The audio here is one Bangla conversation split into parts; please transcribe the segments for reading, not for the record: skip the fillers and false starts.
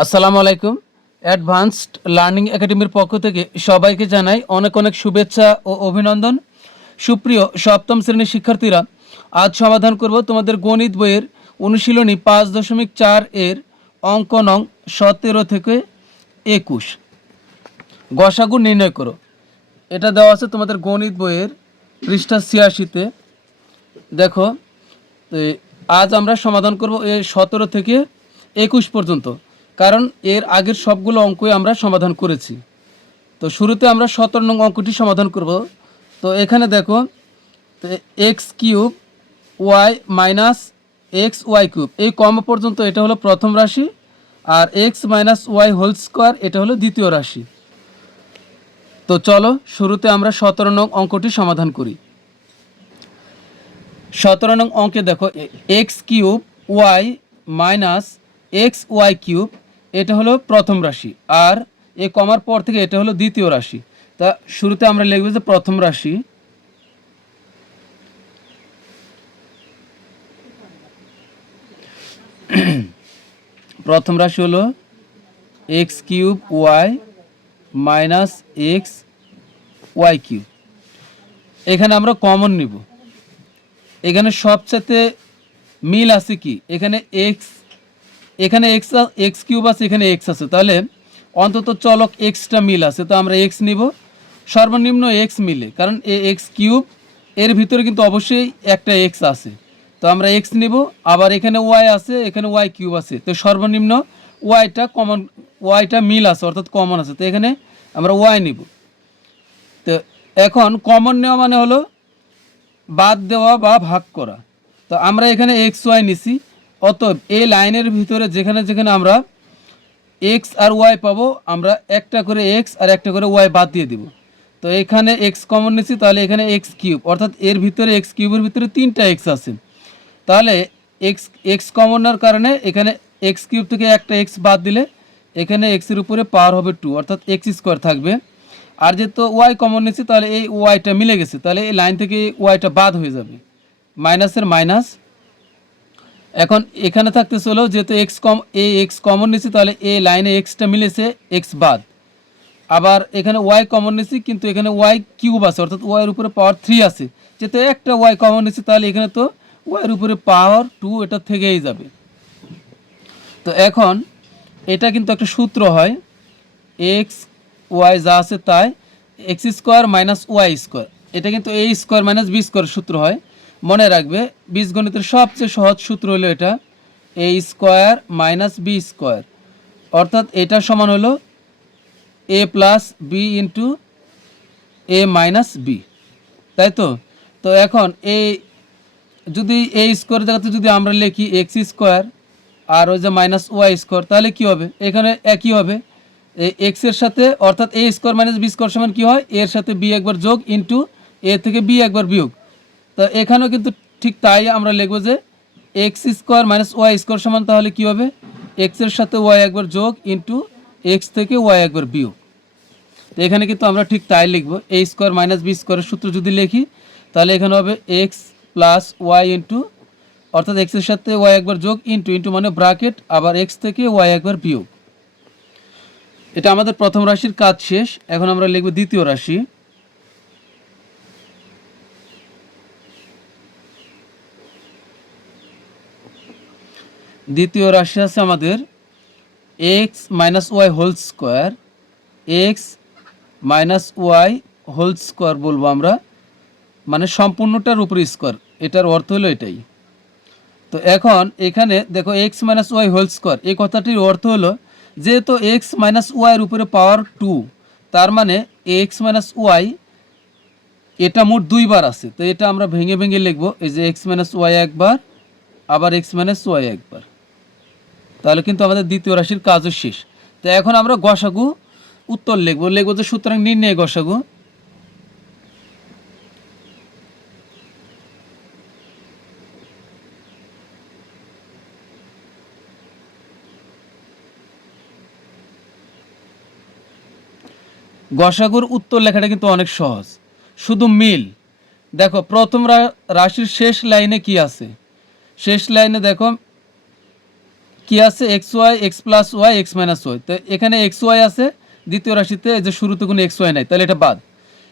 আসসালামু আলাইকুম। অ্যাডভান্সড লার্নিং একাডেমির পক্ষ থেকে সবাইকে জানাই অনেক অনেক শুভেচ্ছা ও অভিনন্দন। সুপ্রিয় সপ্তম শ্রেণীর শিক্ষার্থীরা, আজ সমাধান করব তোমাদের গণিত বইয়ের অনুশীলনী 5.4 এর অঙ্ক নং 17 থেকে 21। গসাগু নির্ণয় করো। এটা দেওয়া আছে তোমাদের গণিত বইয়ের পৃষ্ঠা 86-তে। দেখো, আজ আমরা সমাধান করব এই 17 থেকে 21 পর্যন্ত, কারণ এর আগের সবগুলো অঙ্কই আমরা সমাধান করেছি। তো শুরুতে আমরা 17 নং অঙ্কটি সমাধান করব। তো এখানে দেখো, x cube y minus x y cube এই কম পর্যন্ত এটা হলো প্রথম রাশি, আর x minus y whole square এটা হলো দ্বিতীয় রাশি। তো চলো শুরুতে আমরা 17 নং অঙ্কটি সমাধান করি। 17 নং অঙ্কে দেখো, x cube y minus x y cube এটা হলো প্রথম রাশি, আর এ কমার পর থেকে এটা হলো দ্বিতীয় রাশি। তা শুরুতে আমরা লিখব যে প্রথম রাশি, প্রথম রাশি হলো x cube y minus x y cube. এখানে আমরা কমন নিব। এখানে সবচেয়ে মিল আছে কি, এখানে এক্স, এখানে এক্স কিউব আছে, এখানে এক্স আছে, তাহলে অন্তত চলক এক্সটা মিল আছে, তো আমরা এক্স নিব। সর্বনিম্ন এক্স মিলে, কারণ এ এক্স কিউব এর ভিতরে কিন্তু অবশ্যই একটা এক্স আছে, তো আমরা এক্স নিব। আবার এখানে ওয়াই আছে, এখানে ওয়াই কিউব আছে, তো সর্বনিম্ন ওয়াইটা কমন, ওয়াইটা মিল আছে অর্থাৎ কমন আছে, তো এখানে আমরা ওয়াই নিব। তো এখন কমন নেওয়া মানে হলো বাদ দেওয়া বা ভাগ করা। তো আমরা এখানে এক্স ওয়াই নিছি, অতএব এই লাইনের ভিতরে যেখানে যেখানে আমরা এক্স আর ওয়াই পাবো, আমরা একটা করে এক্স আর একটা করে ওয়াই বাদ দিয়ে দিব। তো এখানে এক্স কমন নিছি, তাহলে এখানে এক্স কিউব, অর্থাৎ এর ভিতরে এক্স কিউবের ভিতরে 3টা এক্স আছে, তাহলে এক্স এক্স কমনের কারণে এখানে এক্স কিউব থেকে একটা এক্স বাদ দিলে এখানে এক্সের উপরে পাওয়ার হবে 2, অর্থাৎ এক্স স্কোয়ার থাকবে। আর যেহেতু ওয়াই কমন নিচ্ছি, তাহলে এই ওয়াইটা মিলে গেছে, তাহলে এই লাইন থেকে ওয়াইটা বাদ হয়ে যাবে, মাইনাসের মাইনাস। এখন এখানে থাকতে চলো, যেহেতু এক্স কমন নিচ্ছি, তাহলে এই লাইনে এক্সটা মিলেছে, এক্স বাদ। আবার এখানে ওয়াই কমন নিচ্ছি, কিন্তু এখানে ওয়াই কিউব আছে, অর্থাৎ ওয়াইয়ের উপরে পাওয়ার 3 আছে, যেহেতু একটা ওয়াই কমন নিচ্ছি, তাহলে এখানে তো ওয়াইয়ের উপরে পাওয়ার 2 এটা থেকেই যাবে। তো এখন এটা কিন্তু একটা সূত্র হয়, এক্স ওয়াই যা আছে তাই, x square minus y square, এটা কিন্তু a square minus b square সূত্র হয়। মনে রাখবে, বীজগণিতের সবচেয়ে সহজ সূত্র হলো এটা, এ স্কোয়ার মাইনাস বি স্কোয়ার, অর্থাৎ এটা সমান হলো এ প্লাস বি ইন্টু এ মাইনাস বি, তাই তো। তো এখন এই যদি এ স্কোয়ার জায়গাতে যদি আমরা লিখি এক্স স্কোয়ার আর ওই যে মাইনাস ওয়াই স্কোয়ার, তাহলে কী হবে, এখানে একই হবে, এই এক্সের সাথে, অর্থাৎ এ স্কোয়ার মাইনাস বি স্কোয়ার সমান কী হয়, এর সাথে বি একবার যোগ ইন্টু এ থেকে বি একবার বিয়োগ। তো এখানেও কিন্তু ঠিক তাই আমরা লিখবো যে x square minus y square সমান, তাহলে কী হবে, এক্সের সাথে ওয়াই একবার যোগ ইন্টু এক্স থেকে ওয়াই একবার বিয়োগ। তো এখানে কিন্তু আমরা ঠিক তাই লিখবো, এ স্কোয়ার মাইনাস বি স্কোয়ারের সূত্র যদি লিখি, তাহলে এখানে হবে এক্স প্লাস ওয়াই ইন্টু, অর্থাৎ এক্সের সাথে ওয়াই একবার যোগ ইন্টু ইন্টু মানে ব্রাকেট, আবার এক্স থেকে ওয়াই একবার বিয়োগ। এটা আমাদের প্রথম রাশির কাজ শেষ। এখন আমরা লিখব দ্বিতীয় রাশি। দ্বিতীয় রাশি আছে আমাদের x minus y whole square, x minus y whole square বলবো আমরা, মানে সম্পূর্ণটার উপরে স্কোয়ার, এটার অর্থ হলো এটাই। তো এখন এখানে দেখো x minus y whole square, এই কথাটির অর্থ হলো যেহেতু এক্স মাইনাস ওয়াইয়ের উপরে পাওয়ার 2, তার মানে এক্স মাইনাস ওয়াই এটা মোট 2বার আছে, তো এটা আমরা ভেঙে ভেঙে লিখবো, এই যে এক্স মাইনাস ওয়াই একবার, আবার এক্স মাইনাস ওয়াই একবার, তাহলে কিন্তু আমাদের দ্বিতীয় রাশির কাজও শেষ। তো এখন আমরা গসাগু উত্তর লিখবো যে সুতরাং নির্ণয় গসাগু। গসাগুর উত্তর লেখাটা কিন্তু অনেক সহজ, শুধু মিল। দেখো প্রথম রাশির শেষ লাইনে কি আছে, শেষ লাইনে দেখো কি আছে x y x plus y x minus y, তো এখানে এক্স ওয়াই আছে দ্বিতীয় রাশিতে, এই যে শুরুতে কোনো এক্স ওয়াই নাই, তাহলে এটা বাদ।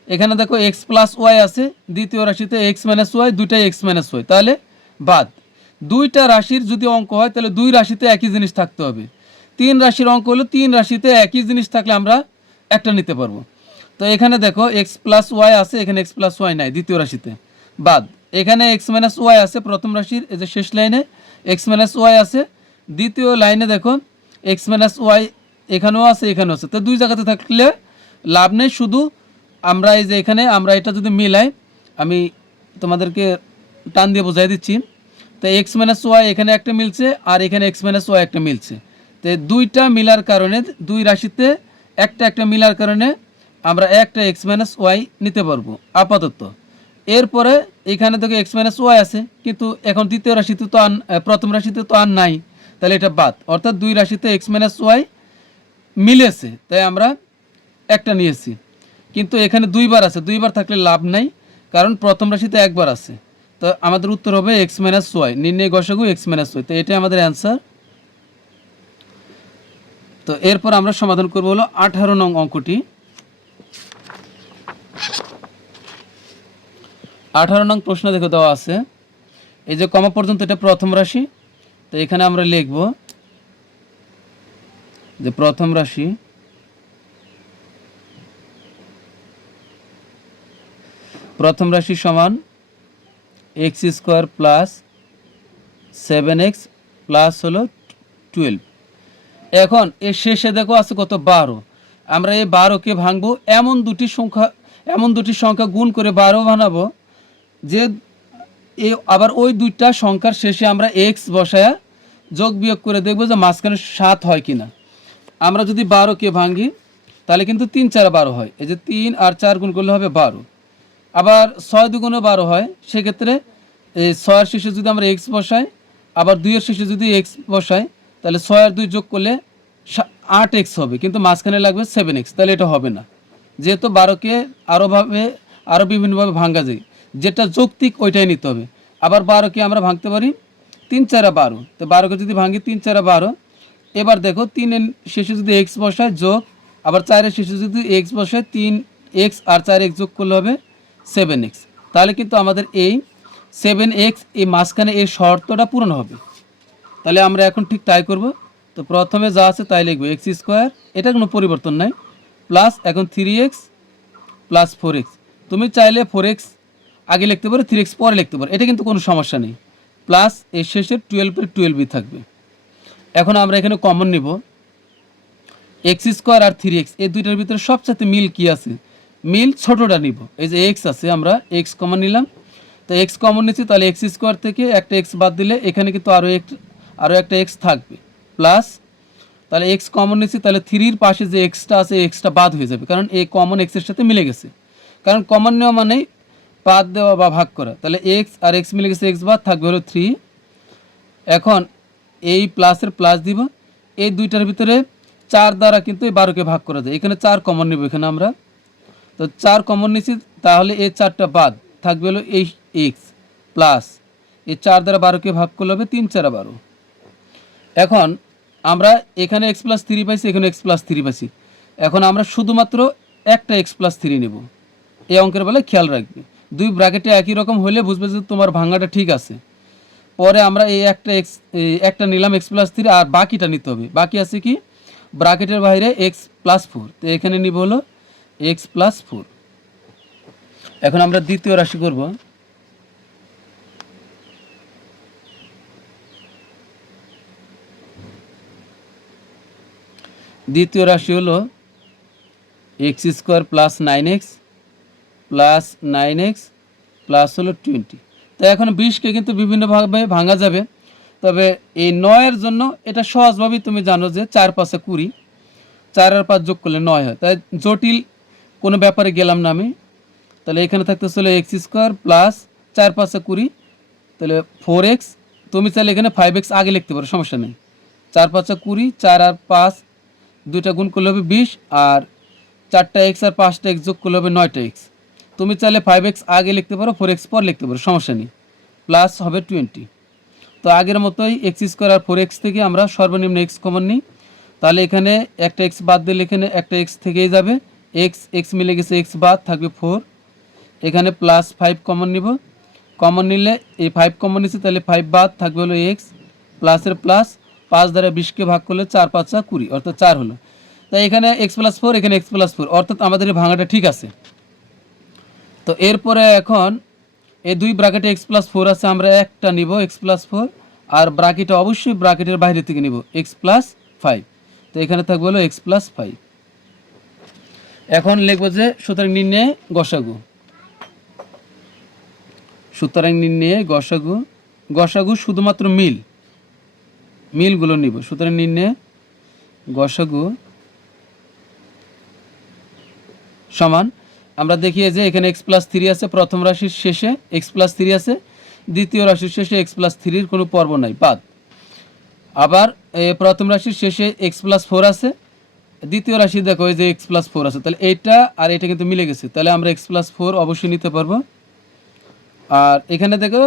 এখানে দেখো এক্স প্লাস ওয়াই আছে দ্বিতীয় রাশিতে, এক্স মাইনাস ওয়াই দুইটাই এক্স মাইনাস ওয়াই, তাহলে বাদ। দুইটা রাশির যদি অঙ্ক হয় তাহলে দুই রাশিতে একই জিনিস থাকতে হবে। তিন রাশির অঙ্ক হলো তিন রাশিতে একই জিনিস থাকলে আমরা একটা নিতে পারবো। তো এখানে দেখো এক্স প্লাস ওয়াই আছে, এখানে এক্স প্লাস ওয়াই নাই দ্বিতীয় রাশিতে, বাদ। এখানে এক্স মাইনাস ওয়াই আছে প্রথম রাশির, এই যে শেষ লাইনে এক্স মাইনাস ওয়াই আছে, দ্বিতীয় লাইনে দেখো এক্স মাইনাস ওয়াই এখানেও আছে এখানেও আছে, তো দুই জায়গাতে থাকলে লাভ নেই। শুধু আমরা এই যে এখানে আমরা এটা যদি মিলাই, আমি তোমাদেরকে টান দিয়ে বোঝাই দিচ্ছি। তো এক্স মাইনাস ওয়াই এখানে একটা মিলছে আর এখানে এক্স মাইনাস ওয়াই একটা মিলছে, তো দুইটা মিলার কারণে দুই রাশিতে একটা একটা মিলার কারণে আমরা একটা এক্স মাইনাস ওয়াই নিতে পারবো আপাতত। এরপরে এখানে দেখো এক্স মাইনাস ওয়াই আছে, কিন্তু এখন দ্বিতীয় রাশিতে তো প্রথম রাশিতে তো আর নাই, তাহলে এটা বাদ। অর্থাৎ দুই রাশিতে এক্স মাইনাস ওয়াই মিলেছে, তাই আমরা একটা নিয়েছি। কিন্তু এখানে দুইবার আছে, দুইবার থাকলে লাভ নাই, কারণ প্রথম রাশিতে একবার আছে। তো আমাদের উত্তর হবে এক্স মাইনাস ওয়াই, নির্ণয় গসাগু এক্স মাইনাস ওয়াই, তো এটাই আমাদের অ্যান্সার। তো এরপর আমরা সমাধান করবো হলো 18 নং অঙ্কটি। 18 নং প্রশ্ন দেখে দেওয়া আছে, এই যে কমা পর্যন্ত এটা প্রথম রাশি, তো এখানে আমরা লিখব যে প্রথম রাশি সমান x square plus 7x plus হলো 12। এখন এর শেষে দেখো আছে কত 12, আমরা এই 12কে ভাঙবো এমন দুটি সংখ্যা গুণ করে 12 বানাবো, যে আবার ওই দুইটা সংখ্যার শেষে আমরা এক্স বসায়া যোগ বিয়োগ করে দেখবো যে মাঝখানে 7 হয় কিনা। আমরা যদি 12কে ভাঙি তাহলে কিন্তু 3 4 12 হয়, এই যে 3 আর 4 গুণ করলে হবে 12। আবার 6 দুগুণে 12 হয়, সেক্ষেত্রে এই 6 এর শেষে যদি আমরা এক্স বসাই, আবার 2 এর শেষে যদি এক্স বসাই, তাহলে 6 আর 2 যোগ করলে 8x হবে, কিন্তু মাঝখানে লাগবে 7x, তাহলে এটা হবে না। যেহেতু 12কে আরও বিভিন্নভাবে ভাঙা যায়, যেটা যৌক্তিক ওইটাই নিতে হবে। আবার 12কে আমরা ভাঙতে পারি 3 4 12, তো 12কে যদি ভাঙি 3 4 12, এবার দেখো 3 এর শেষে যদি এক্স বসায় যোগ, আবার 4 এর শেষে যদি এক্স বসায় 3x আর 4x যোগ করলে হবে 7x, তাহলে কিন্তু আমাদের এই 7x এই মাঝখানে এই শর্তটা পূরণ হবে। তাহলে আমরা এখন ঠিক তাই করব। তো প্রথমে যা আছে তাই লিখবো, এক্স স্কোয়ার, এটা কোনো পরিবর্তন নাই, প্লাস এখন 3x প্লাস 4x। তুমি চাইলে 4x আগে লিখতে পারো, 3x পরে লিখতে পারো, এটা কিন্তু কোনো সমস্যা নেই। প্লাস এর শেষে 12 থাকবে। এখন আমরা এখানে কমন নিব এক্স স্কোয়ার আর 3x, এই দুইটার ভিতরে সবচেয়ে মিল কি আছে, মিল ছোটোটা নিব। এই যে এক্স আছে, আমরা এক্স কমন নিলাম, তো এক্স কমন নিচ্ছি, তাহলে এক্স স্কোয়ার থেকে একটা এক্স বাদ দিলে এখানে কিন্তু আরও একটা এক্স থাকবে, প্লাস তাহলে এক্স কমন নিচ্ছি, তাহলে 3-র পাশে যে এক্সটা আছে এই এক্সটা বাদ হয়ে যাবে, কারণ এই কমন এক্সের সাথে মিলে গেছে। কারণ কমন নেওয়া মানেই বাদ দেওয়া বা ভাগ করা, তাহলে এক্স আর এক্স মিলে গেছে, এক্স বাদ থাকবে হলো 3। এখন এই প্লাসের প্লাস দিব, এই দুইটার ভিতরে 4 দ্বারা কিন্তু এই 12কে ভাগ করা যায়, এখানে 4 কমন নেব এখানে আমরা, তো 4 কমন নিচ্ছি, তাহলে এই 4টা বাদ থাকবে হলো এই এক্স, প্লাস এই 4 দ্বারা 12কে ভাগ করলে হবে 3 4 12। এখন আমরা এখানে এক্স প্লাস 3 পাইছি, এখানে এক্স প্লাস 3 পাইছি, এখন আমরা শুধুমাত্র একটা এক্স প্লাস 3 নেব। এই অঙ্কের বেলায় খেয়াল রাখবে, দুই ব্র্যাকেটে একই রকম হলে বুঝবে যে তোমার ভাঙাটা ঠিক আছে। পরে আমরা এই একটা নিলাম এক্স প্লাস 3, আর বাকিটা নিতে হবে। বাকি আছে কি, ব্র্যাকেটের বাইরে এক্স প্লাস 4, তো এখানে নিব হলো এক্স প্লাস 4। এখন আমরা দ্বিতীয় রাশি করব। দ্বিতীয় রাশি হলো x square plus 9x plus 9x plus হলো 20। তো এখন 20কে কিন্তু বিভিন্নভাবে ভাঙা যাবে, তবে এই 9-এর জন্য এটা সহজভাবেই তুমি জানো যে 4 5 20, 4 আর 5 যোগ করলে 9 হয়, তাই জটিল কোনো ব্যাপারে গেলাম না আমি। তাহলে এখানে থাকতে চলে এক্স স্কোয়ার প্লাস 4 5 20, তাহলে 4x, তুমি চাইলে এখানে 5x আগে লিখতে পারো, সমস্যা নেই। 4 5 20, 4 আর 5 দুইটা গুণ করলে হবে 20, আর 4টা এক্স আর 5টা এক্স যোগ করলে হবে 9টা এক্স। তুমি চাইলে 5x আগে লিখতে পারো, 4x পর লিখতে পারো, সমস্যা নেই। প্লাস হবে 20, তো আগের মতোই এক্স স্কোয়ার আর 4x থেকে আমরা সর্বনিম্ন এক্স কমন নিই। তাহলে এখানে একটা এক্স বাদ দিলে এখানে একটা এক্স থেকেই যাবে, এক্স এক্স মিলে গেছে, এক্স বাদ থাকবে 4। এখানে প্লাস 5 কমন নিব, কমন নিলে এই 5 কমন নিচ্ছে, তাহলে 5 বাদ থাকবে হলো এক্স, প্লাসের প্লাস 5 দ্বারা 20কে ভাগ করলে 4 5 20, অর্থাৎ 4 হলো। তাই এখানে এক্স প্লাস 4, এখানে এক্স প্লাস 4, অর্থাৎ আমাদের এই ভাঙাটা ঠিক আছে। তো এরপরে এখন এই দুই ব্র্যাকেটে এক্স প্লাস 4 আছে, আমরা একটা নিব এক্স প্লাস 4, আর ব্র্যাকেটে অবশ্যই ব্র্যাকেটের বাইরে থেকে নিব এক্স প্লাস 5। তো এখানে থাকবে হলো এক্স প্লাস 5। এখন লিখবো যে সুতরাং নির্ণয়ে গসাগু, সুতরাং নির্ণয়ে গসাগু, গসাগু শুধুমাত্র মিলগুলো নিব। সুতরাং নির্ণয়ে গসাগু সমান, আমরা দেখি যে এখানে এক্স প্লাস 3 আছে, প্রথম রাশির শেষে এক্স প্লাস 3 আছে, দ্বিতীয় রাশির শেষে এক্স প্লাস 3-র কোনো পর্ব নাই, বাদ। আবার প্রথম রাশির শেষে এক্স প্লাস 4 আছে, দ্বিতীয় রাশি দেখো এই যে এক্স প্লাস 4 আছে, তাহলে এইটা আর এটা কিন্তু মিলে গেছে, তাহলে আমরা এক্স প্লাস 4 অবশ্যই নিতে পারবো। আর এখানে দেখো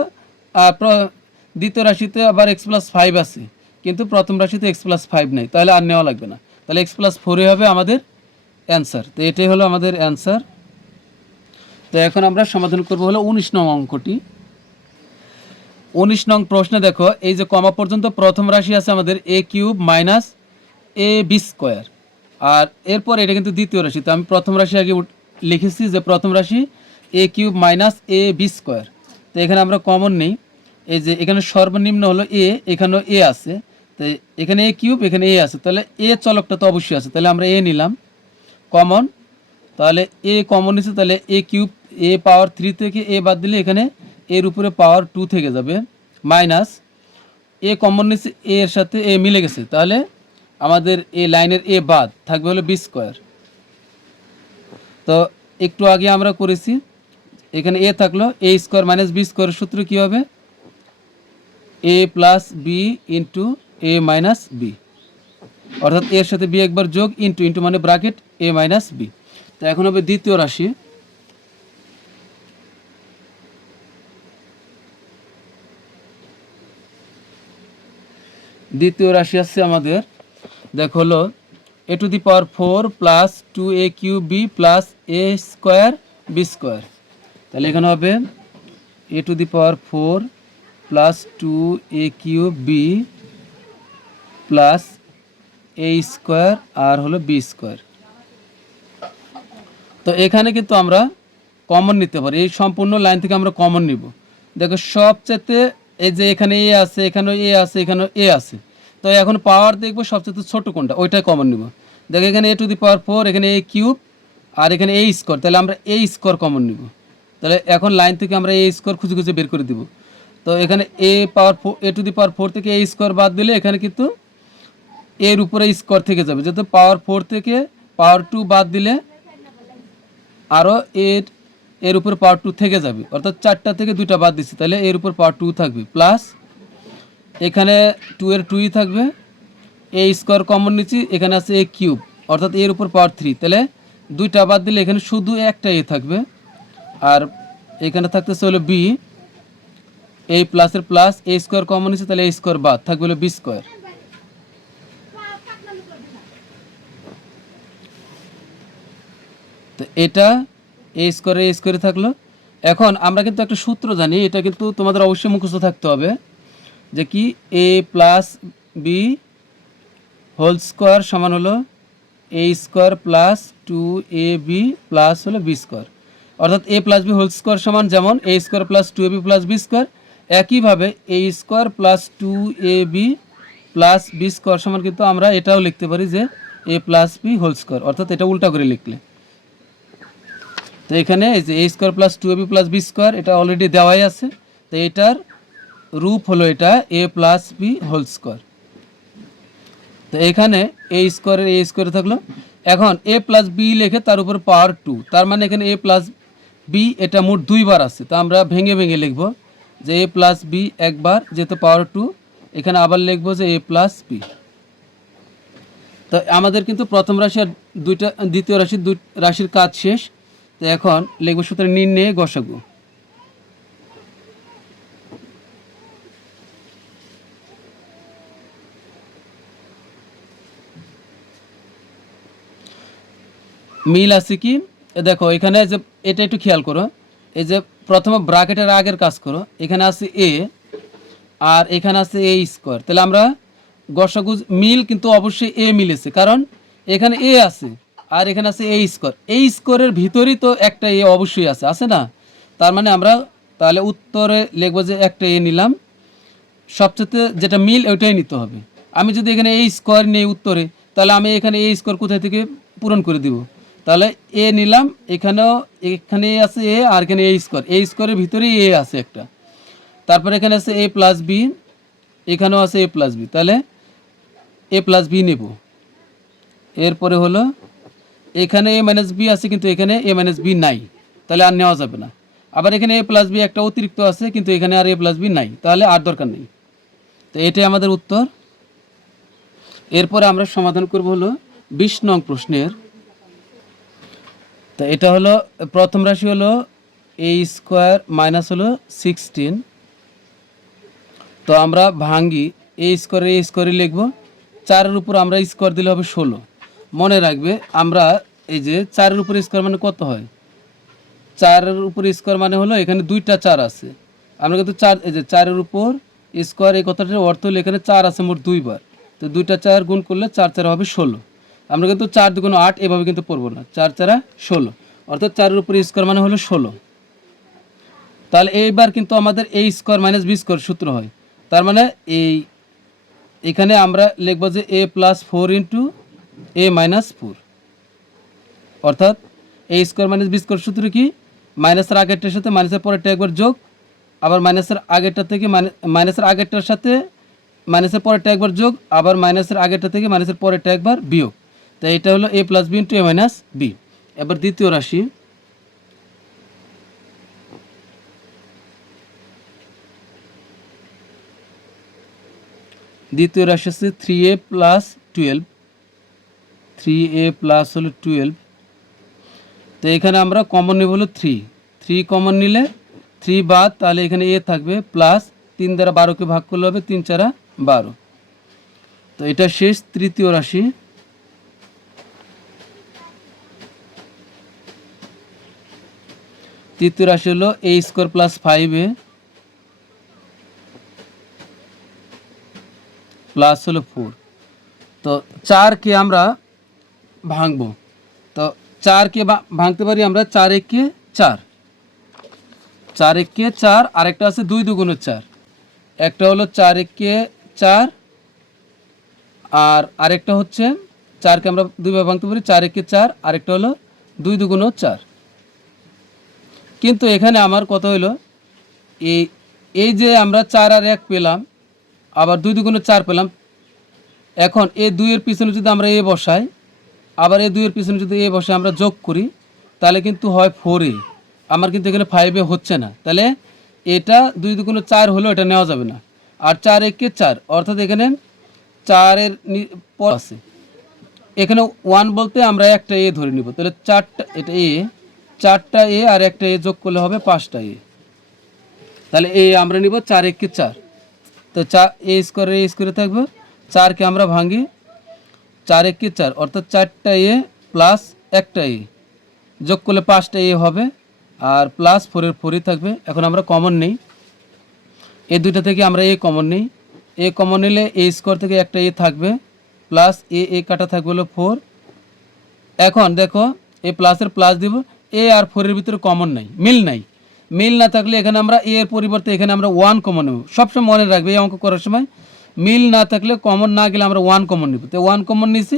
দ্বিতীয় রাশিতে আবার এক্স প্লাস 5 আছে, কিন্তু প্রথম রাশিতে এক্স প্লাস 5 নেই, তাহলে আর নেওয়া লাগবে না, তাহলে এক্স প্লাস 4 হবে আমাদের অ্যান্সার। তো এটাই হলো আমাদের অ্যান্সার। তো এখন আমরা সমাধান করব হলো 19 নং অঙ্কটি। 19 নং প্রশ্নে দেখো এই যে কমা পর্যন্ত প্রথম রাশি আছে আমাদের এ cube minus A B square, আর এরপর এটা কিন্তু দ্বিতীয় রাশি। তো আমি প্রথম রাশি আগে লিখেছি যে প্রথম রাশি এ cube minus A B square. তো এখানে আমরা কমন নেই, এই যে এখানে সর্বনিম্ন হলো এ, এখানেও এ আছে, তো এখানে এ কিউব, এখানে এ আছে, তাহলে এ চলকটা তো অবশ্যই আছে, তাহলে আমরা এ নিলাম কমন। তাহলে এ কমন নিচ্ছে, তাহলে এ কিউব, এ পাওয়ার 3 থেকে এ বাদ দিলে এখানে এর উপরে পাওয়ার 2 থেকে যাবে, মাইনাস এ কমন নিচ্ছে, এ এর সাথে এ মিলে গেছে, তাহলে আমাদের এ লাইনের এ বাদ থাকবে হলো বি স্কোয়ার। তো একটু আগে আমরা করেছি, এখানে এ থাকলো, এ স্কোয়ার মাইনাস বি স্কোয়ারের সূত্র কী হবে, এ প্লাস বি ইন্টু এ মাইনাস বি, অর্থাৎ এর সাথে বি একবার যোগ, ইন্টু ইন্টু মানে ব্র্যাকেট এ মাইনাস বি। তো এখন হবে দ্বিতীয় রাশি, দ্বিতীয় রাশি আসছে আমাদের, দেখো হলো a to the power 4 plus 2a cube b plus a square b square. তাহলে এখানে হবে a to the power 4 plus 2a cube b plus a square আর হলো বি স্কোয়ার। তো এখানে কিন্তু আমরা কমন নিতে পারি, এই সম্পূর্ণ লাইন থেকে আমরা কমন নিব। দেখো সবচেয়ে এই যে এখানে এ আছে, এখানেও এ আছে, এখানেও এ আছে, তো এখন পাওয়ার দেখবো সবচেয়ে ছোট কোনটা, ওইটাই কমন নিব। দেখো এখানে এ টু দি পাওয়ার 4, এখানে এ কিউব আর এখানে এ স্কোয়ার, তাহলে আমরা এ স্কোয়ার কমন নিব। তাহলে এখন লাইন থেকে আমরা এ স্কোয়ার খুঁজে খুঁজে বের করে দিব। তো এখানে এ পাওয়ার 4, এ টু দি পাওয়ার 4 থেকে এ স্কোয়ার বাদ দিলে এখানে কিন্তু এর উপরে স্কোয়ার থেকে যাবে, যেহেতু পাওয়ার 4 থেকে পাওয়ার 2 বাদ দিলে আরও এর উপর পাওয়ার 2 থেকে যাবে, অর্থাৎ 4টা থেকে 2টা বাদ দিচ্ছি, তাহলে এর উপর পাওয়ার 2 থাকবে, প্লাস এখানে 2 এর 2ই থাকবে, এ স্কোয়ার কমন নিচ্ছি, এখানে আছে এ কিউব, অর্থাৎ এর উপর পাওয়ার 3, তাহলে 2টা বাদ দিলে এখানে শুধু একটা এ থাকবে, আর এখানে থাকতেছে হলো বি, এই প্লাসের প্লাস এ স্কোয়ার কমন নিচ্ছে, তাহলে এ স্কোয়ার বাদ থাকবে হলো বি স্কোয়ার। তো এটা এ স্কোয়ারে থাকলো। এখন আমরা কিন্তু একটা সূত্র জানি, এটা কিন্তু তোমাদের অবশ্যই মুখস্থ থাকতে হবে, যে কি a plus b whole square সমান হলো a square plus 2ab plus হলো বি স্কোয়ার, অর্থাৎ a plus b whole square সমান যেমন a square plus 2ab plus b square, একইভাবে a square plus 2ab plus b square সমান কিন্তু আমরা এটাও লিখতে পারি যে a plus b whole square, অর্থাৎ এটা উল্টা করে লিখলে। তো এখানে এই যে a square plus 2ab plus b square এটা অলরেডি দেওয়াই আছে, তো এটার রূপ হলো এটা এ প্লাস বি হোল স্কোয়ার। তো এখানে এ স্কোয়ারে থাকলো, এখন এ প্লাস বি লিখে তার উপর পাওয়ার 2, তার মানে এখানে এ প্লাস বি এটা মোট 2বার আছে, তো আমরা ভেঙে ভেঙে লিখব যে এ প্লাস বি একবার, যেহেতু পাওয়ার 2, এখানে আবার লিখবো যে এ প্লাস বি। তো আমাদের কিন্তু প্রথম রাশি আর দ্বিতীয় রাশির কাজ শেষ। তো এখন লিখব সুতরাং নির্ণয়ে গসাগু। মিল আছে কি দেখো এখানে যে এটা একটু খেয়াল করো, এই যে প্রথমে ব্র্যাকেটের আগের কাজ করো, এখানে আছে এ আর এখানে আছে এ স্কোয়ার, তাহলে আমরা গসাগু মিল কিন্তু অবশ্যই এ মিলেছে, কারণ এখানে এ আছে আর এখানে আছে এ স্কোয়ার, এই স্কোয়ারের ভিতরেই তো একটা এ অবশ্যই আছে, আছে না? তার মানে আমরা তাহলে উত্তরে লিখবো যে একটা এ নিলাম, সবচেয়ে যেটা মিল ওইটাই নিতে হবে। আমি যদি এখানে এ স্কোয়ার নিই উত্তরে, তাহলে আমি এখানে এ স্কোয়ার কোথায় থেকে পূরণ করে দিব? তাহলে এ নিলাম, এখানে আছে এ আর এখানে এ স্কোয়ার, এ স্কোয়ারের ভিতরেই এ আছে একটা, তারপরে এখানে আছে এ প্লাস বি, এখানেও আছে এ প্লাস বি, তাহলে এ প্লাস বি নেব। এরপরে হলো এখানে এ মাইনাস বি আছে কিন্তু এখানে এ মাইনাস বি নাই, তাহলে আর নেওয়া যাবে না। আবার এখানে এ প্লাস বি একটা অতিরিক্ত আছে কিন্তু এখানে আর এ প্লাস বি নাই, তাহলে আর দরকার নেই। তো এটাই আমাদের উত্তর। এরপরে আমরা সমাধান করব হলো 20 নং প্রশ্নের। তো এটা হলো প্রথম রাশি হলো এ স্কোয়ার মাইনাস হলো 16। তো আমরা ভাঙ্গি এ স্কোয়ারে লিখব, 4-এর উপর আমরা স্কোয়ার দিলে হবে 16। মনে রাখবে আমরা এই যে 4-এর উপর স্কোয়ার মানে কত হয়, 4-এর উপর স্কোয়ার মানে হলো এখানে দুইটা 4 আছে, আমরা কিন্তু 4 এই যে 4-এর উপর স্কোয়ার এই কথাটার অর্থ হলো এখানে 4 আছে মোট 2বার, তো দুইটা 4 গুণ করলে 4-4 হবে 16। আমরা কিন্তু 4 দুগুণ 8 এভাবে কিন্তু পড়বো না, 4-4 16, অর্থাৎ 4-এর উপর স্কোয়ার মানে হলো 16। তাহলে এইবার কিন্তু আমাদের এ স্কোয়ার মাইনাস বি স্কোয়ার সূত্র হয়, তার মানে এখানে আমরা লিখব যে a plus 4 into A minus 4, অর্থাৎ এ স্কোয়ার মাইনাস বি স্কোয়ার সূত্র কি, মাইনাসের আগেরটার সাথে মাইনাসের পরেরটা একবার যোগ, আবার মাইনাসের আগেরটা থেকে মাইনাসের আগেরটার সাথে মাইনাসের পরেরটা একবার যোগ, আবার মাইনাসের আগেরটা থেকে মাইনাসের পরেরটা একবার বিয়োগ। তাই এটা হলো এ প্লাস বি ইন্টু এ মাইনাস বি। এবার দ্বিতীয় রাশি, আছে 3a প্লাস 12, 3a প্লাস হলো 12। তো এখানে আমরা কমন নেব হলো 3 কমন নিলে 3 বাদ, তাহলে এখানে এ থাকবে প্লাস 3 দ্বারা 12কে ভাগ করলে হবে 3-4 12। তো এটা শেষ তৃতীয় রাশি। তৃতীয় রাশি হলো a square plus 5a plus হলো 4। তো 4কে আমরা ভাঙবো, তো 4কে ভাঙতে পারি আমরা 4-1 4, 4-1 4, আরেকটা আছে 2 দুগুণে 4, একটা হলো 4-1 4 আর আরেকটা হচ্ছে 4কে আমরা 2 ভাবে ভাঙতে পারি 4-1 4, আরেকটা হলো 2 দুগুণে 4। কিন্তু এখানে আমার কত হলো, এই যে আমরা 4 আর 1 পেলাম, আবার 2 দুগুণে 4 পেলাম, এখন এই 2-এর পিছনে যদি আমরা এ বসাই, আবার এই 2-এর পিছনে যদি এ বসে আমরা যোগ করি, তাহলে কিন্তু হয় 4a, আমার কিন্তু এখানে 5a হচ্ছে না, তাহলে এটা 2 দুগুণে 4 হলো, এটা নেওয়া যাবে না। আর 4-1 4, অর্থাৎ এখানে 4-এর পর আছে, এখানে 1 বলতে আমরা একটা এ ধরে নিব, তাহলে 4টা এটা এ, 4টা এ আর একটা এ যোগ করলে হবে 5টা এ, তাহলে এ আমরা নিব 4-1 4। তো 4 এ স্কোয়ারে থাকবে, 4কে আমরা ভাঙি 4-1 4, অর্থাৎ 4টা এ প্লাস একটা এ যোগ করলে 5টা এ হবে, আর প্লাস 4-এর 4ই থাকবে। এখন আমরা কমন নেই, এই দুইটা থেকে আমরা এ কমন নেই, এ কমন নিলে এ স্কোয়ার থেকে একটা এ থাকবে, প্লাস এ কাটা থাকবে হলো 4। এখন দেখো এই প্লাসের প্লাস দিব, এ আর 4-এর ভিতরে কমন নাই, মিল না থাকলে এখানে আমরা এ এর পরিবর্তে এখানে আমরা 1 কমন নেব। সবসময় মনে রাখবে এই অঙ্ক করার সময় মিল না থাকলে, কমন না গেলে আমরা 1 কমন নেব। তো 1 কমন নিছি,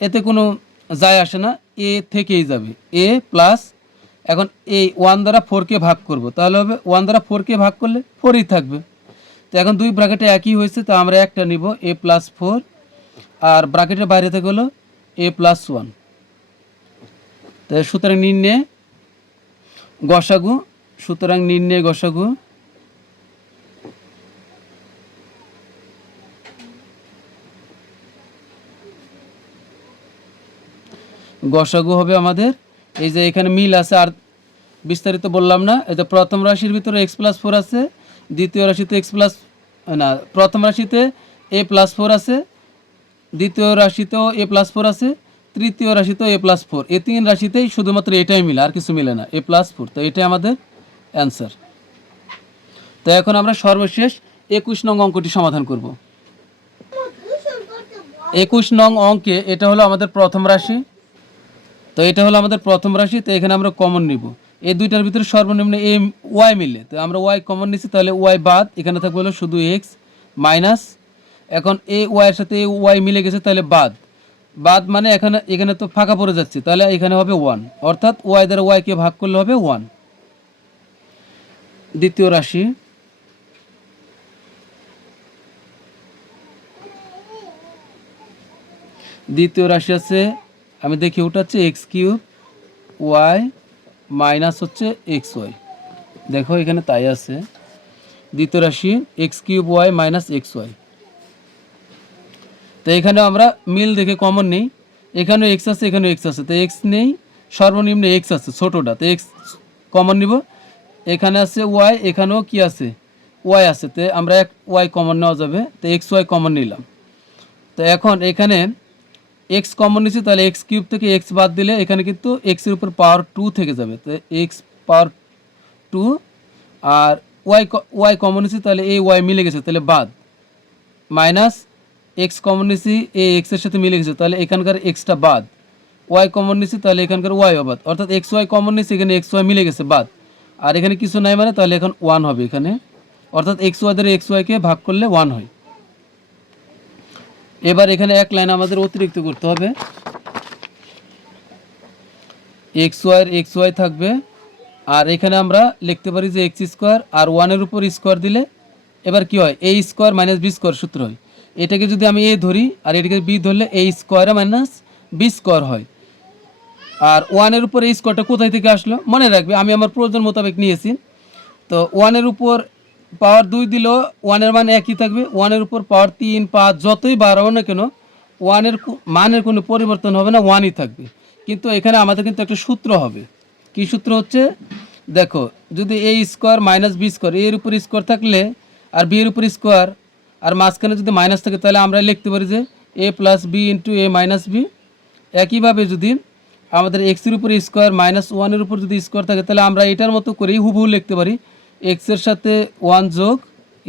এতে কোনো যায় আসে না, এ থেকেই যাবে এ প্লাস। এখন এই 1 দ্বারা 4কে ভাগ করব, তাহলে হবে 1 দ্বারা 4কে ভাগ করলে 4ই থাকবে। তো এখন দুই ব্র্যাকেটে একই হয়েছে, তো আমরা একটা নিব এ প্লাস 4, আর ব্র্যাকেটের বাইরে থেকে হলো এ প্লাস 1। তো সুতরাং নির্ণয়ে গসাগু, সুতরাং নির্ণয়ে গসাগু হবে আমাদের, এই যে এখানে মিল আছে আর বিস্তারিত বললাম না। এই যে প্রথম রাশির ভিতরে x প্লাস 4 আছে, দ্বিতীয় রাশিতে প্রথম রাশিতে a প্লাস 4 আছে, দ্বিতীয় রাশিতেও a প্লাস 4 আছে, তৃতীয় রাশি তো a+4, এই তিন রাশিতেই শুধুমাত্র এটাই মিলে, আর কিছু মিলে না, a+4। তো এটাই আমাদের অ্যান্সার। তো এখন আমরা সর্বশেষ 21 নং অঙ্কটি সমাধান করব। 21 নং অঙ্কে এটা হলো আমাদের প্রথম রাশি। তো এটা হলো আমাদের প্রথম রাশি। তো এখানে আমরা কমন নিব, এই দুইটার ভিতরে সর্বনিম্ন এ ওয়াই মিলে, তো আমরা ওয়াই কমন নিচ্ছি, তাহলে ওয়াই বাদ, এখানে থাকবে হলো শুধু এক্স মাইনাস, এখন এ ওয়াইয়ের সাথে এ ওয়াই মিলে গেছে, তাহলে বাদ, বাদ মানে এখানে এখানে তো ফাঁকা পড়ে যাচ্ছে, তাহলে এখানে হবে 1, অর্থাৎ ওয়াই দ্বারা ওয়াইকে ভাগ করলে হবে 1। দ্বিতীয় রাশি, দ্বিতীয় রাশি আছে, আমি দেখি ওটা হচ্ছে x³ ওয়াই মাইনাস হচ্ছে এক্স ওয়াই, দেখো এখানে তাই আছে। দ্বিতীয় রাশি x³ Y minus x Y. তো এখানে আমরা মিল দেখে কমন নেই, এখানেও এক্স আছে এখানেও এক্স আছে, তো এক্স নেই, সর্বনিম্ন এক্স আছে ছোটোটা, তো এক্স কমন নিব। এখানে আছে ওয়াই, এখানেও কি আছে ওয়াই আছে, তো আমরা এক ওয়াই কমন নেওয়া যাবে, তো এক্স ওয়াই কমন নিলাম। তো এখন এখানে এক্স কমন নিচ্ছি, তাহলে x³ থেকে এক্স বাদ দিলে এখানে কিন্তু এক্সের উপর পাওয়ার 2 থেকে যাবে, তো এক্স পাওয়ার 2, আর ওয়াই কমন নিচ্ছি, তাহলে এই ওয়াই মিলে গেছে তাহলে বাদ, মাইনাস এক্স কমন নিচ্ছি, এই এক্সের সাথে মিলে গেছে, তাহলে এখানকার এক্সটা বাদ, ওয়াই কমন নিচ্ছি, তাহলে এখানকার ওয়াইও বাদ, অর্থাৎ এক্স ওয়াই কমন নিচ্ছি, এখানে এক্স ওয়াই মিলে গেছে বাদ, আর এখানে কিছু নাই মানে, তাহলে এখন 1 হবে এখানে, অর্থাৎ এক্স ওয়াই দ্বারা এক্স ওয়াইকে ভাগ করলে 1 হয়। এবার এখানে এক লাইন আমাদের অতিরিক্ত করতে হবে, এক্স ওয়াই থাকবে, আর এখানে আমরা লিখতে পারি যে x² আর 1-এর উপর স্কোয়ার দিলে এবার কি হয়, a² মাইনাস b² সূত্র হয়। এটাকে যদি আমি a ধরি আর এটাকে b ধরলে a² মাইনাস b² হয়। আর 1-এর উপর এই স্কোয়ারটা কোথায় থেকে আসলো মনে রাখবে, আমি আমার প্রয়োজন মোতাবেক নিয়েছি। তো 1-এর উপর পাওয়ার 2 দিলেও 1-এর মান একই থাকবে, 1-এর উপর পাওয়ার 3, 5 যতই বাড়াবো না কেন 1-এর মানের কোনো পরিবর্তন হবে না, 1ই থাকবে। কিন্তু এখানে আমাদের কিন্তু একটা সূত্র হবে, কি সূত্র হচ্ছে দেখো, যদি a² মাইনাস b², এর উপর স্কোয়ার থাকলে আর b এর উপর স্কোয়ার আর মাঝখানে যদি মাইনাস থাকে, তাহলে আমরা লিখতে পারি যে a plus b into a minus b. একইভাবে যদি আমাদের এক্সের উপর স্কোয়ার মাইনাস 1-এর উপর যদি স্কোয়ার থাকে, তাহলে আমরা এটার মতো করেই হুবহু লিখতে পারি এক্সের সাথে 1 যোগ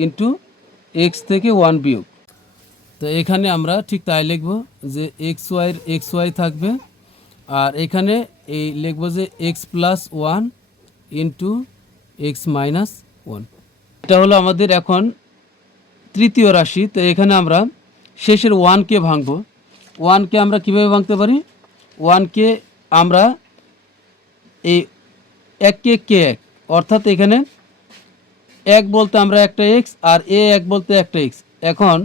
ইন্টু এক্স থেকে 1 বিয়োগ। তো এখানে আমরা ঠিক তাই লিখব যে এক্স ওয়াই থাকবে, আর এখানে এই লিখব যে x plus 1 into x minus 1। এটা হলো আমাদের এখন তৃতীয় রাশি। তো এখানে আমরা শেষের 1কে ভাঙবো, 1কে আমরা কীভাবে ভাঙতে পারি, 1কে আমরা এই 1কে কে 1, অর্থাৎ এখানে 1 বলতে আমরা একটা এক্স আর a1 বলতে একটা এক্স। এখন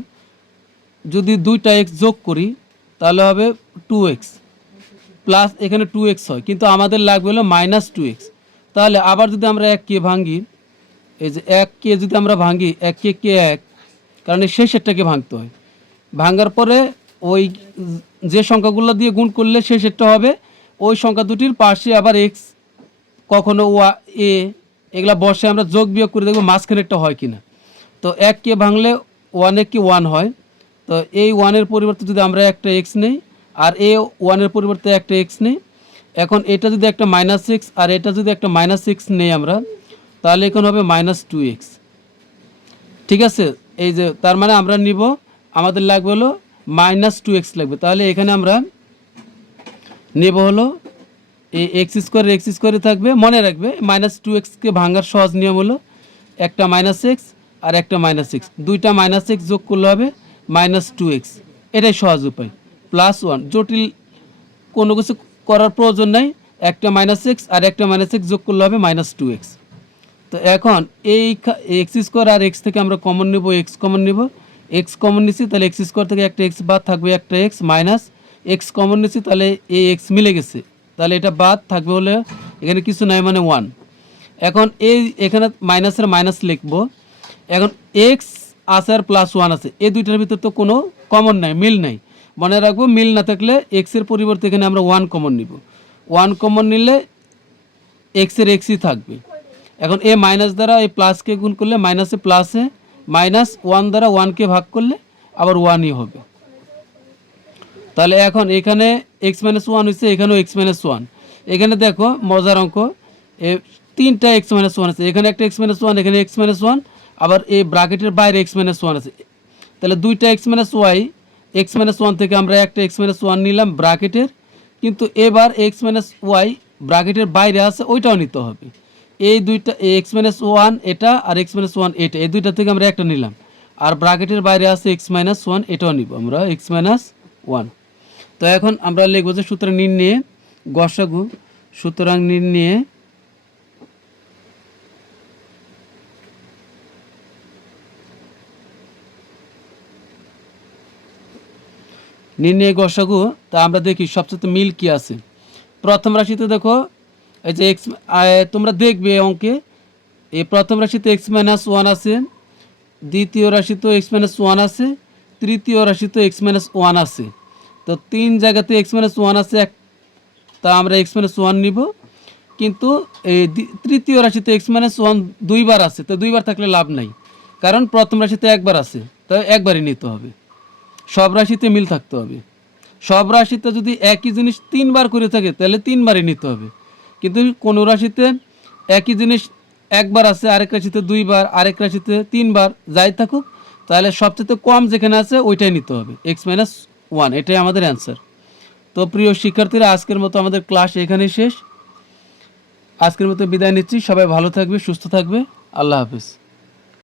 যদি দুইটা এক্স যোগ করি তাহলে হবে 2x প্লাস এখানে 2x হয়, কিন্তু আমাদের লাগবে হলো মাইনাস 2x। তাহলে আবার যদি আমরা 1কে ভাঙি, এই যে 1কে যদি আমরা ভাঙি, 1কে কে 1, কারণ এই শেষেরটাকে ভাঙতে হয়, ভাঙার পরে ওই যে সংখ্যাগুলো দিয়ে গুণ করলে শেষেরটা হবে, ওই সংখ্যা দুটির পাশে আবার এক্স কখনো এ এগুলা বসে আমরা যোগ বিয়োগ করে দেখবো মাঝখানেরটা হয় কিনা। তো 1কে ভাঙলে 1-এ কি 1 হয়, তো এই 1-এর পরিবর্তে যদি আমরা একটা এক্স নেই আর এ 1-এর পরিবর্তে একটা এক্স নেই, এখন এটা যদি একটা মাইনাস এক্স আর এটা যদি একটা মাইনাস এক্স নেই আমরা, তাহলে এখন হবে মাইনাস 2x। ঠিক আছে, এই যে তার মানে আমরা নিব, আমাদের লাগবে হলো মাইনাস 2x লাগবে, তাহলে এখানে আমরা নেব হলো এই x² থাকবে। মনে রাখবে মাইনাস 2xকে ভাঙার সহজ নিয়ম হলো একটা মাইনাস এক্স আর একটা মাইনাস এক্স, দুইটা মাইনাস এক্স যোগ করলে হবে মাইনাস 2x, এটাই সহজ উপায়। প্লাস 1, জটিল কোনো কিছু করার প্রয়োজন নাই, একটা মাইনাস এক্স আর একটা মাইনাস এক্স যোগ করলে হবে মাইনাস 2x। তো এখন এই x² আর x থেকে আমরা কমন নেব, এক্স কমন নেব, এক্স কমন নিচ্ছি, তাহলে x² থেকে একটা এক্স বাদ থাকবে একটা এক্স, মাইনাস এক্স কমন নিচ্ছি, তাহলে এই এক্স মিলে গেছে, তাহলে এটা বাদ থাকবে হলে এখানে কিছু নাই মানে 1। এখন এই এখানে মাইনাসের মাইনাস লিখবো, এখন এক্স আছে আর প্লাস 1 আছে, এই দুইটার ভিতর তো কোনো কমন নাই, মিল নাই। মনে রাখবো মিল না থাকলে এক্সের পরিবর্তে এখানে আমরা 1 কমন নিব, 1 কমন নিলে এক্সের এক্সই থাকবে। এখন এ মাইনাস দ্বারা এই প্লাসকে গুণ করলে মাইনাসে প্লাসে, মাইনাস 1 দ্বারা 1কে ভাগ করলে আবার 1ই হবে। তাহলে এখন এখানে এক্স মাইনাস ওয়ান হয়েছে, এখানেও এক্স মাইনাস ওয়ান। এখানে দেখো মজার অঙ্ক, তিনটা এক্স মাইনাস ওয়ান আছে, এখানে একটা এক্স মাইনাস ওয়ান, এখানে এক্স মাইনাস ওয়ান, আবার এই ব্র্যাকেটের বাইরে এক্স মাইনাস ওয়ান আছে। তাহলে দুইটা x minus y, x minus one থেকে আমরা একটা এক্স মাইনাস ওয়ান নিলাম ব্র্যাকেটের, কিন্তু এবার এক্স মাইনাস ওয়াই ব্র্যাকেটের বাইরে আছে, ওইটাও নিতে হবে। এই দুইটা এক্স মাইনাস ওয়ান এটা আর এক্স মাইনাস ওয়ান এটা, এই দুইটা থেকে আমরা একটা নিলাম, আর ব্র্যাকেটের বাইরে আছে এক্স মাইনাস ওয়ান, এটাও নিব আমরা এক্স মাইনাস ওয়ান। তো এখন আমরা লিখব যে সুতরাং নির্ণয়ে গসাগু, সুতরাং নির্ণয়ে গসাগু। তা আমরা দেখি সবচেয়ে মিল কি আছে। প্রথম রাশিতে দেখো এই যে এক্স, তোমরা দেখবে অঙ্কে এই প্রথম রাশিতে এক্স মাইনাস ওয়ান আছে, দ্বিতীয় রাশিতে এক্স মাইনাস ওয়ান আছে, তৃতীয় রাশিতে এক্স মাইনাস ওয়ান আছে। তো তিন জায়গাতে এক্স মাইনাস ওয়ান আছে, তা আমরা এক্স মাইনাস ওয়ান নিব। কিন্তু এই তৃতীয় রাশিতে এক্স মাইনাস ওয়ান দুইবার আছে, তো দুইবার থাকলে লাভ নাই, কারণ প্রথম রাশিতে একবার আছে, তো একবারই নিতে হবে। সব রাশিতে মিল থাকতে হবে। সব রাশিতে যদি একই জিনিস তিনবার করে থাকে তাহলে তিনবারই নিতে হবে, কিন্তু কোনো রাশিতে একই জিনিস একবার আছে, আরেক রাশিতে দুইবার, আরেক রাশিতে তিনবার, যাই থাকুক, তাহলে সবচেয়ে কম যেখানে আছে ওইটাই নিতে হবে, এক্স মাইনাস ওয়ান। এটাই আমাদের অ্যান্সার। তো প্রিয় শিক্ষার্থীরা, আজকের মতো আমাদের ক্লাস এখানেই শেষ। আজকের মতো বিদায় নিচ্ছি। সবাই ভালো থাকবে, সুস্থ থাকবে। আল্লাহ হাফিজ।